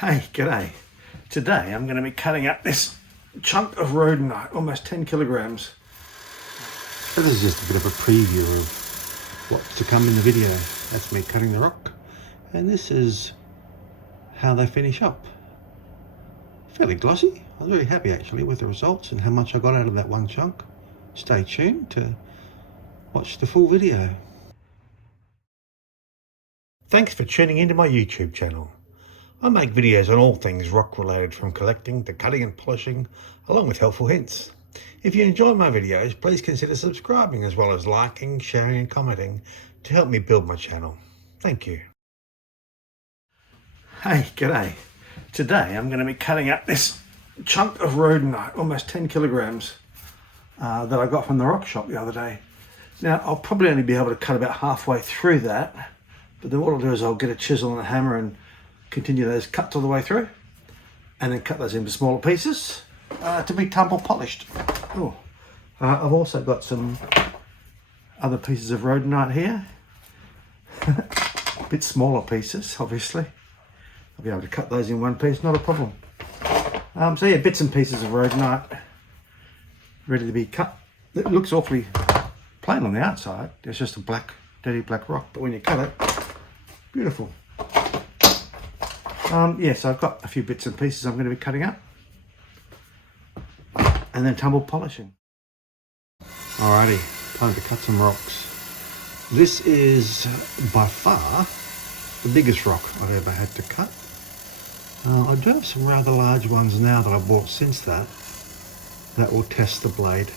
Hey, g'day. Today I'm going to be cutting up this chunk of rhodonite, almost 10 kilograms. So this is just a bit of a preview of what's to come in the video. That's me cutting the rock, and this is how they finish up. Fairly glossy. I was very happy actually with the results and how much I got out of that one chunk. Stay tuned to watch the full video. Thanks for tuning into my YouTube channel. I make videos on all things rock related, from collecting to cutting and polishing, along with helpful hints. If you enjoy my videos, please consider subscribing as well as liking, sharing and commenting to help me build my channel. Thank you. Hey, g'day. Today I'm going to be cutting up this chunk of rhodonite, almost 10 kilograms, that I got from the rock shop the other day. Now I'll probably only be able to cut about halfway through that, but then what I'll do is I'll get a chisel and a hammer and continue those cuts all the way through, and then cut those into smaller pieces to be tumble polished. I've also got some other pieces of rhodonite here, a bit smaller pieces obviously. I'll be able to cut those in one piece, not a problem. So yeah, bits and pieces of rhodonite ready to be cut. It looks awfully plain on the outside. It's just a black, dirty black rock, but when you cut it, beautiful. Yes, I've got a few bits and pieces I'm going to be cutting up and then tumble polishing. Alrighty, time to cut some rocks. This is by far the biggest rock I've ever had to cut. I do have some rather large ones now that I bought since that will test the blade.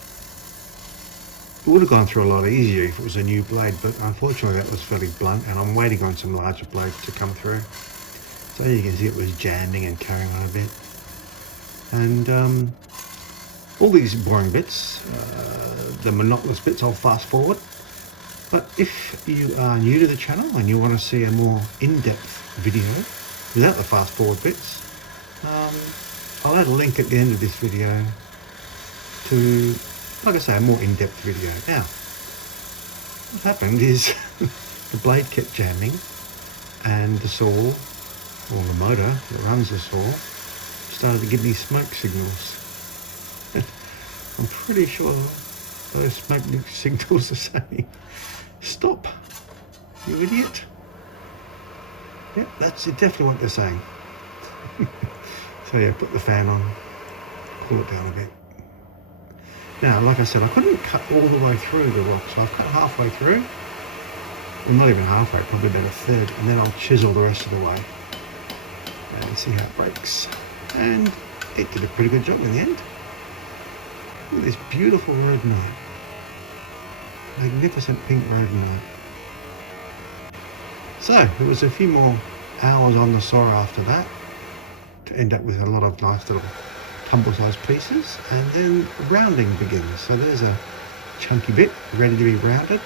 It would have gone through a lot easier if it was a new blade, but unfortunately that was fairly blunt, and I'm waiting on some larger blades to come through. So you can see it was jamming and carrying on a bit. And all these boring bits, the monotonous bits, I'll fast forward. But if you are new to the channel and you want to see a more in-depth video without the fast forward bits, I'll add a link at the end of this video to, like I say, a more in-depth video. Now, what happened is the blade kept jamming, and the saw, or the motor that runs the saw, started to give me smoke signals. I'm pretty sure those smoke signals are saying, "Stop, you idiot." Yep, that's definitely what they're saying. So yeah, put the fan on, cool it down a bit. Now, like I said, I couldn't cut all the way through the rock, so I've cut halfway through. Well, not even halfway, probably about a third, and then I'll chisel the rest of the way and see how it breaks. And it did a pretty good job in the end. Look at this beautiful rhodonite. Magnificent pink rhodonite. So it was a few more hours on the saw after that to end up with a lot of nice little tumble-sized pieces, and then rounding begins. So there's a chunky bit ready to be rounded,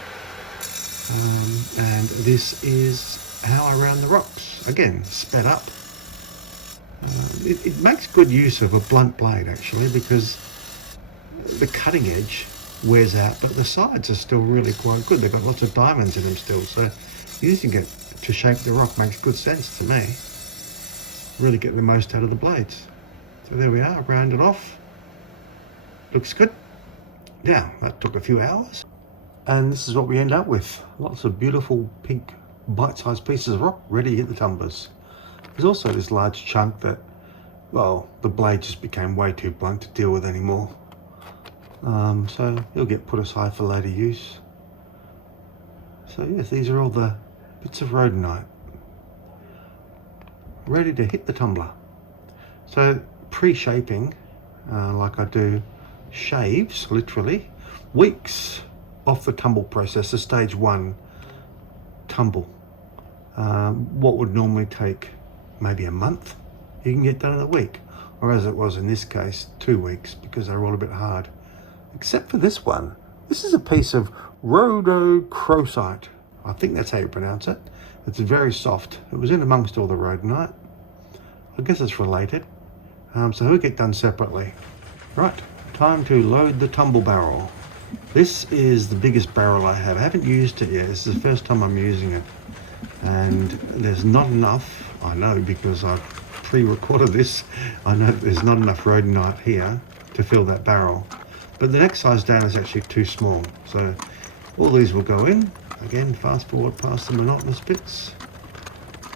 and this is how I round the rocks. Again, sped up. It makes good use of a blunt blade actually, because the cutting edge wears out, but the sides are still really quite good. They've got lots of diamonds in them still, so using it to shape the rock makes good sense to me. Really get the most out of the blades. So there we are, rounded off. Looks good. Now, that took a few hours, and this is what we end up with. Lots of beautiful pink bite-sized pieces of rock ready to hit the tumblers. There's also this large chunk that, well, the blade just became way too blunt to deal with anymore. So it'll get put aside for later use. So yes, these are all the bits of rhodonite ready to hit the tumbler. So pre-shaping, like I do, shaves literally weeks off the tumble process, the stage 1 tumble. What would normally take maybe a month, you can get done in a week, or as it was in this case, 2 weeks, because they're all a bit hard. Except for this one. This is a piece of rhodochrosite. I think that's how you pronounce it. It's very soft. It was in amongst all the rhodonite. I guess it's related. So he'll get done separately. Right, time to load the tumble barrel. This is the biggest barrel I have. I haven't used it yet. This is the first time I'm using it. And there's not enough, I know, because I've 3/4 this. I know there's not enough rhodonite here to fill that barrel, but the next size down is actually too small. So all these will go in. Again, fast forward past the monotonous bits.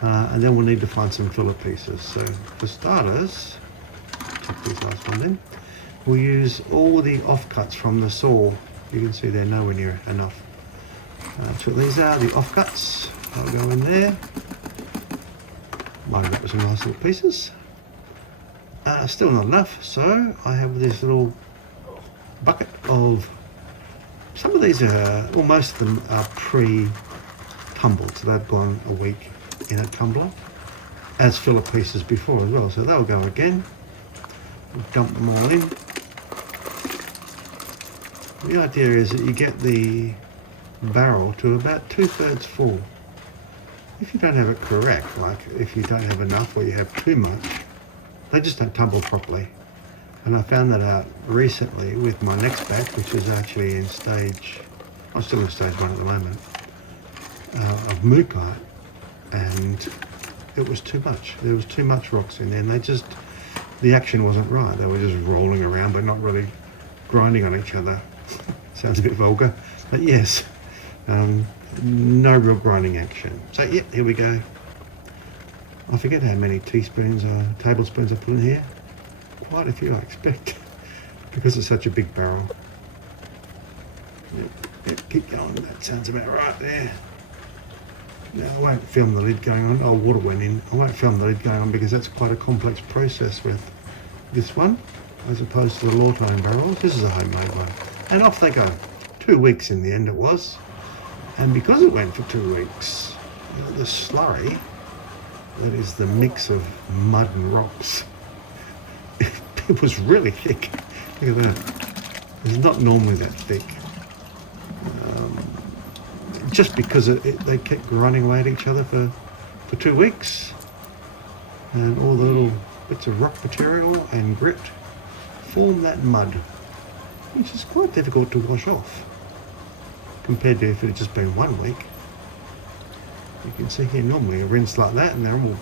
And then we'll need to find some filler pieces. So for starters, check this last one in. We'll use all the offcuts from the saw. You can see they're nowhere near enough. So these are the offcuts. They'll go in there. Line up with some nice little pieces. Still not enough, so I have this little bucket of, some of these are, well, most of them are pre-tumbled, so they've gone a week in a tumbler, as filler pieces before as well, so they'll go again. We'll dump them all in. The idea is that you get the barrel to about 2/3 full. If you don't have it correct, like if you don't have enough or you have too much, they just don't tumble properly. And I found that out recently with my next batch, which is actually in stage, I'm still in stage 1 at the moment, of mookaite, and it was too much. There was too much rocks in there, and the action wasn't right. They were just rolling around, but not really grinding on each other. Sounds a bit vulgar, but yes, no real grinding action. So yeah, here we go. I forget how many teaspoons or tablespoons I put in here. Quite a few, I expect, because it's such a big barrel. Yep, keep going, that sounds about right there. Now I won't film the lid going on. Oh, water went in. I won't film the lid going on because that's quite a complex process with this one, as opposed to the Rhodonite barrels. This is a homemade one. And off they go. 2 weeks in the end it was. And because it went for 2 weeks, the slurry, that is the mix of mud and rocks, it was really thick. Look at that. It's not normally that thick. Just because they kept grinding away at each other for 2 weeks. And all the little bits of rock material and grit form that mud, which is quite difficult to wash off compared to if it had just been 1 week. You can see here normally a rinse like that and they're all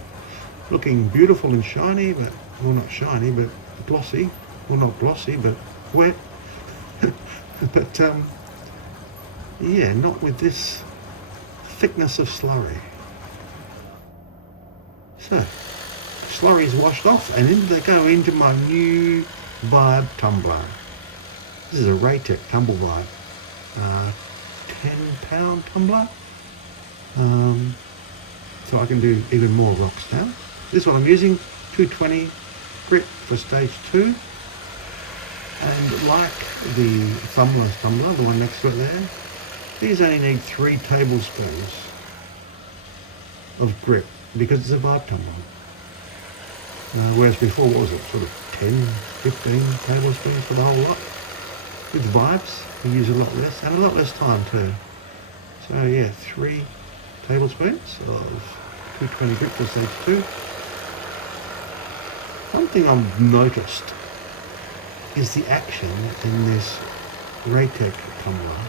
looking beautiful and shiny, but, well, not shiny, but glossy. Well, not glossy, but wet. But yeah, not with this thickness of slurry. So, slurry is washed off and in they go into my new Vibe tumbler. This is a Raytech Tumble Vibe. 10-pound tumbler. So I can do even more rocks now. This one I'm using, 220 grit for stage 2. And like the tumbler, the one next to it there, these only need 3 tablespoons of grit because it's a Vibe tumbler. Whereas before, what was it, sort of 10, 15 tablespoons for the whole lot? With Vibes, you use a lot less, and a lot less time too. So yeah, 3 tablespoons of 220 grit for stage 2. One thing I've noticed is the action in this Raytech tumbler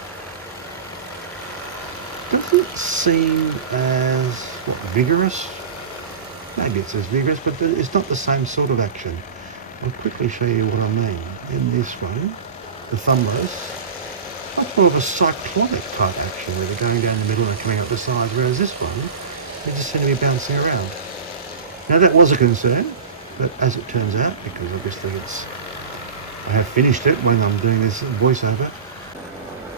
doesn't seem as vigorous. Maybe it's as vigorous, but it's not the same sort of action. I'll quickly show you what I mean. In this one, the tumblers, much more of a cyclonic type action where they're going down the middle and coming up the sides, whereas this one, they just seem to be bouncing around. Now that was a concern, but as it turns out, because obviously I have finished it when I'm doing this voiceover,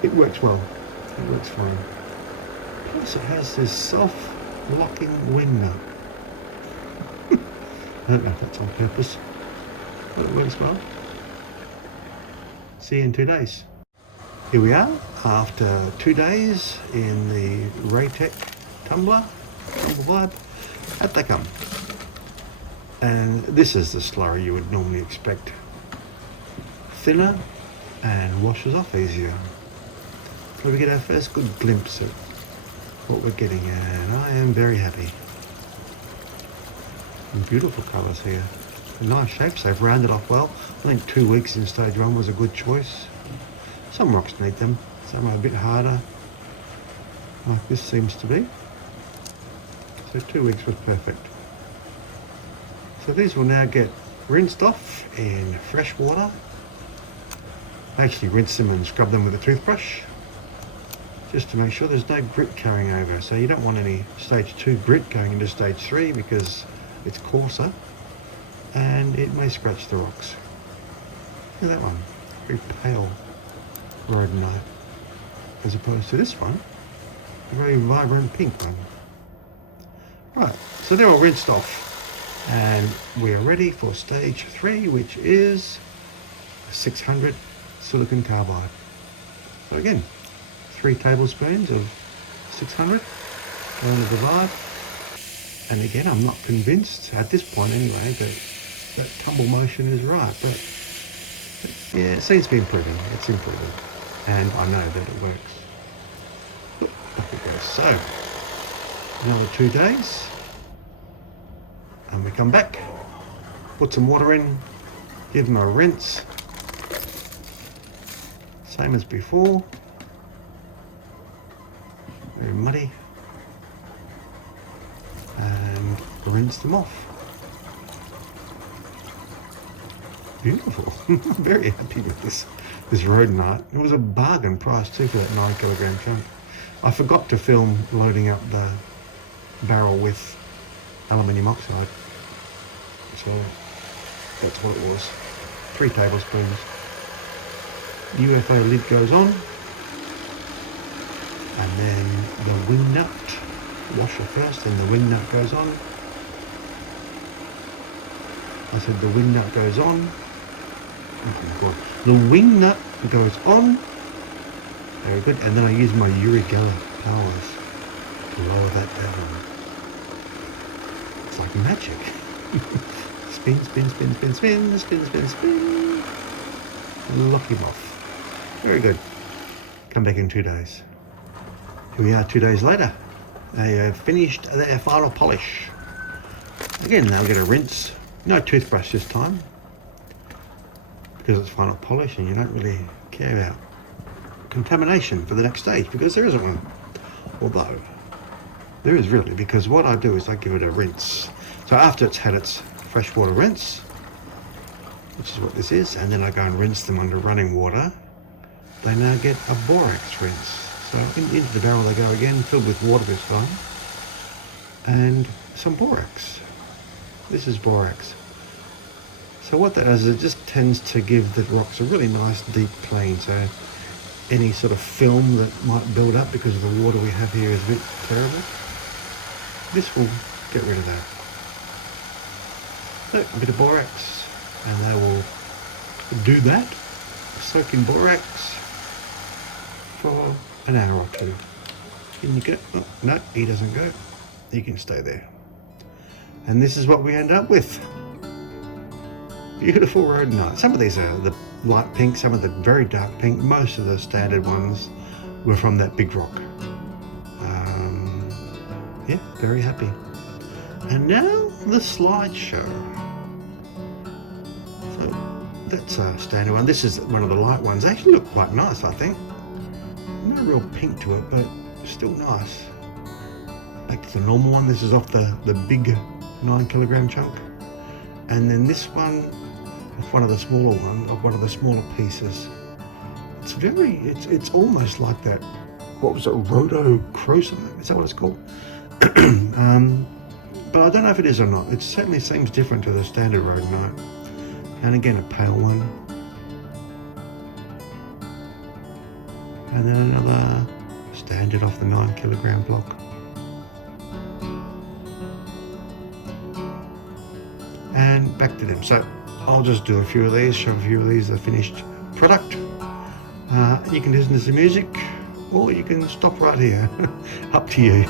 it works well. It works fine. Plus it has this self-locking wing nut. I don't know if that's on purpose, but it works well. See you in 2 days. Here we are, after 2 days in the Raytech Tumble Vibe. Out they come. And this is the slurry you would normally expect. Thinner and washes off easier. So we get our first good glimpse of what we're getting, and I am very happy. And beautiful colours here. Nice shapes, they've rounded off well. I think 2 weeks in stage 1 was a good choice. Some rocks need them, some are a bit harder, like this seems to be. So 2 weeks was perfect. So these will now get rinsed off in fresh water. Actually rinse them and scrub them with a toothbrush, just to make sure there's no grit carrying over. So you don't want any stage 2 grit going into stage 3 because it's coarser and it may scratch the rocks. Look at that one, very pale rhodonite, as opposed to this one, a very vibrant pink one. Right, so they're all rinsed off and we are ready for stage 3, which is 600 silicon carbide. So again, 3 tablespoons of 600 go into the vibe. And again, I'm not convinced at this point anyway that tumble motion is right, but yeah, it seems to be improving. It's improving, and I know that it works. Oop, back it goes. So another 2 days, and we come back, put some water in, give them a rinse. Same as before, very muddy, and rinse them off. Beautiful. Very happy with this rhodonite. It was a bargain price too for that 9 kilogram chunk. I forgot to film loading up the barrel with aluminium oxide, so that's what it was. 3 tablespoons. UFO lid goes on, and then the wing nut washer first, and the wing nut goes on. I said the wing nut goes on. Oh my God. The wing nut goes on. Very good. And then I use my Urigella powers to lower that down. It's like magic. Spin, spin, spin, spin, spin, spin, spin, spin. Lock him off. Very good. Come back in 2 days. Here we are 2 days later. They have finished their final polish. Again, they'll get a rinse. No toothbrush this time, because it's final polish and you don't really care about contamination for the next stage, because there isn't one. Although, there is really, because what I do is I give it a rinse. So after it's had its freshwater rinse, which is what this is, and then I go and rinse them under running water, they now get a borax rinse. So into the barrel they go again, filled with water this time, and some borax. This is borax. So what that does is it just tends to give the rocks a really nice deep clean. So any sort of film that might build up because of the water we have here is a bit terrible. This will get rid of that. So a bit of borax, and they will do that, soak in borax for an hour or 2. In you go. Oh, no, he doesn't go. He can stay there. And this is what we end up with. Beautiful rhodonite. Some of these are the light pink, some of the very dark pink. Most of the standard ones were from that big rock. Yeah, very happy. And now the slideshow. So that's a standard one. This is one of the light ones. They actually look quite nice, I think. No real pink to it, but still nice. Back to the normal one. This is off the big 9 kilogram chunk. And then this one, off one of the smaller ones, off one of the smaller pieces. It's very, it's almost like that, what was it, rhodochrosum? Is that what it's called? But I don't know if it is or not. It certainly seems different to the standard rhodonite. And again, a pale one. And then another standard off the 9 kilogram block. And back to them. So I'll just do a few of these, show a few of these, the finished product. You can listen to some music, or you can stop right here. Up to you.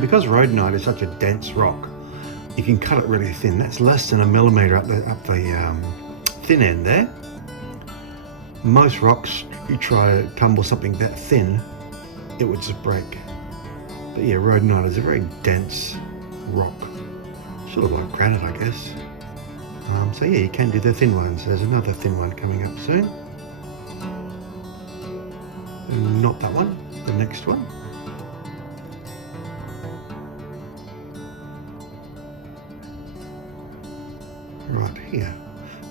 because rhodonite is such a dense rock, you can cut it really thin. That's less than a millimetre up the thin end there. Most rocks, you try to tumble something that thin, it would just break. But yeah, rhodonite is a very dense rock, sort of like granite, I guess. So yeah, you can do the thin ones. There's another thin one coming up soon. Not that one, the next one. Right here.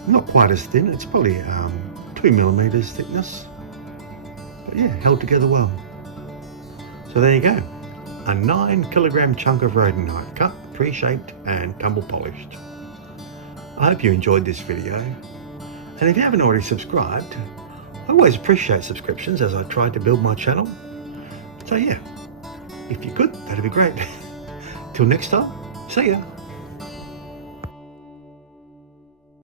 Not quite as thin, it's probably 2 millimeters thickness. But yeah, held together well. So there you go. A 9 kilogram chunk of rhodonite, cut, pre-shaped and tumble polished. I hope you enjoyed this video. And if you haven't already subscribed, I always appreciate subscriptions as I try to build my channel. So yeah, if you could, that'd be great. Till next time, see ya.